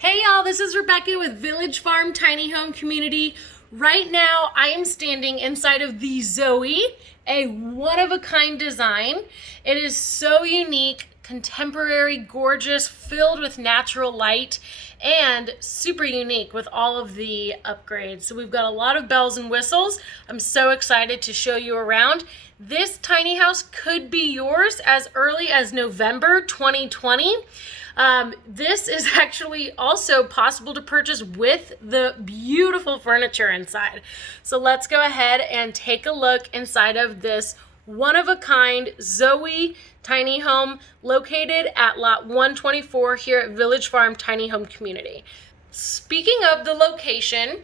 Hey y'all, this is Rebecca with Village Farm Tiny Home Community. Right now I am standing inside of the ZOE, a one-of-a-kind design. It is so unique, contemporary, gorgeous, filled with natural light, and super unique with all of the upgrades. So we've got a lot of bells and whistles. I'm so excited to show you around. This tiny house could be yours as early as November 2020. This is actually also possible to purchase with the beautiful furniture inside. So let's go ahead and take a look inside of this one-of-a-kind ZOE tiny home located at lot 124 here at Village Farm Tiny Home Community. Speaking of the location,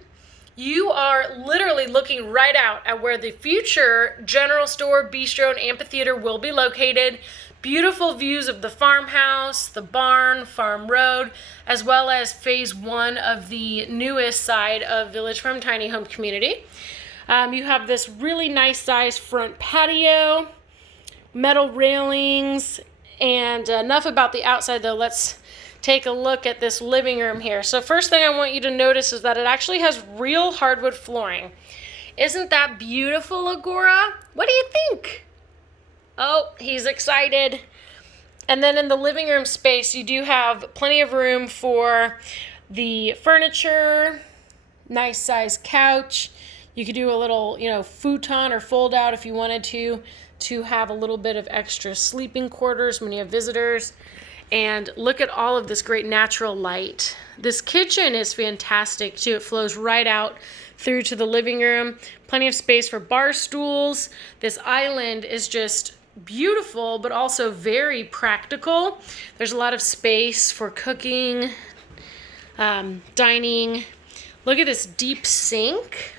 you are literally looking right out at where the future general store, bistro, and amphitheater will be located. Beautiful views of the farmhouse, the barn, Farm Road, as well as phase one of the newest side of Village Farm Tiny Home Community. You have this really nice size front patio, metal railings, and enough about the outside though. Let's take a look at this living room here. So first thing I want you to notice is that it actually has real hardwood flooring. Isn't that beautiful, Agora? What do you think? Oh, he's excited. And then in the living room space, you do have plenty of room for the furniture, nice size couch. You could do a little, futon or fold out if you wanted to have a little bit of extra sleeping quarters when you have visitors. And look at all of this great natural light. This kitchen is fantastic too. It flows right out through to the living room. Plenty of space for bar stools. This island is just beautiful, but also very practical. There's a lot of space for cooking, dining. Look at this deep sink.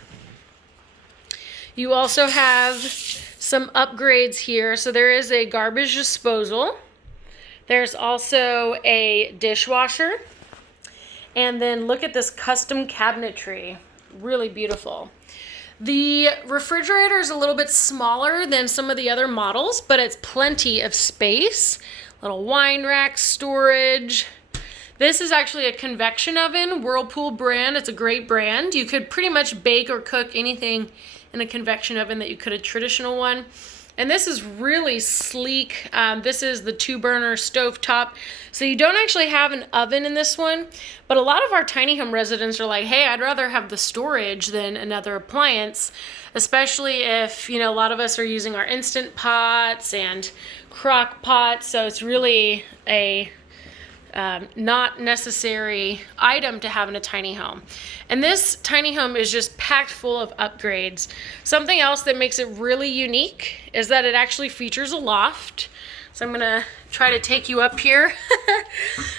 You also have some upgrades here. So there is a garbage disposal. There's also a dishwasher. And then look at this custom cabinetry. Really beautiful. The refrigerator is a little bit smaller than some of the other models, but it's plenty of space. Little wine rack storage. This is actually a convection oven, Whirlpool brand. It's a great brand. You could pretty much bake or cook anything in a convection oven that you could a traditional one. And this is really sleek. This is the 2-burner stovetop. So you don't actually have an oven in this one, but a lot of our tiny home residents are like, hey, I'd rather have the storage than another appliance, especially if, a lot of us are using our Instant Pots and crock pots. So it's really a not necessary item to have in a tiny home. And this tiny home is just packed full of upgrades. Something else that makes it really unique is that it actually features a loft. So I'm gonna try to take you up here,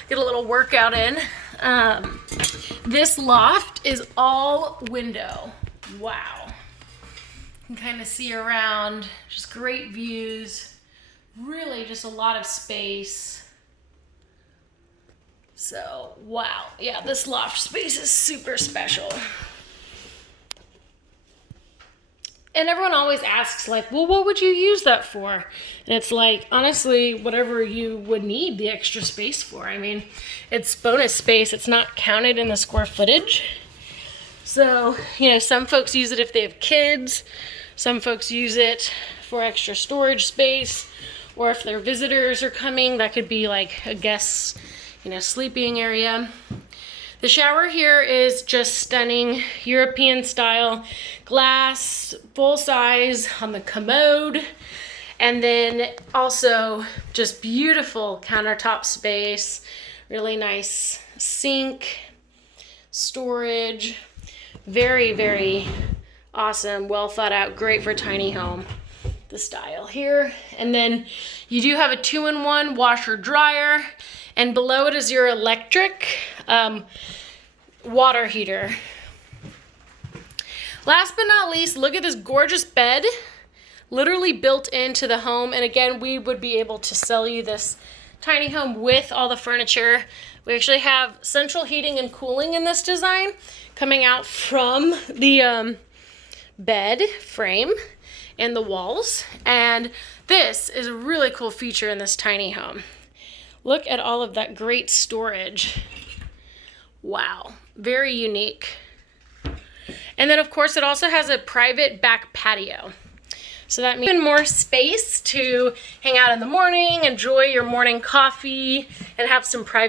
get a little workout in. This loft is all window. Wow. You can kind of see around, just great views, really just a lot of space. So, wow. Yeah, this loft space is super special. And everyone always asks, like, well, what would you use that for? And it's like, honestly, whatever you would need the extra space for. I mean, it's bonus space. It's not counted in the square footage. So, some folks use it if they have kids. Some folks use it for extra storage space. Or if their visitors are coming, that could be like a guest sleeping area. The shower here is just stunning, European style glass, full size on the commode, and then also just beautiful countertop space, really nice sink, storage, very, very awesome, well thought out, great for tiny home. The style here, and then you do have a 2-in-1 washer dryer, and below it is your electric water heater. Last but not least, look at this gorgeous bed, literally built into the home. And again, we would be able to sell you this tiny home with all the furniture. We actually have central heating and cooling in this design coming out from the bed frame and the walls. And this is a really cool feature in this tiny home. Look at all of that great storage. Wow, very unique. And then of course it also has a private back patio. So that means even more space to hang out in the morning, enjoy your morning coffee, and have some private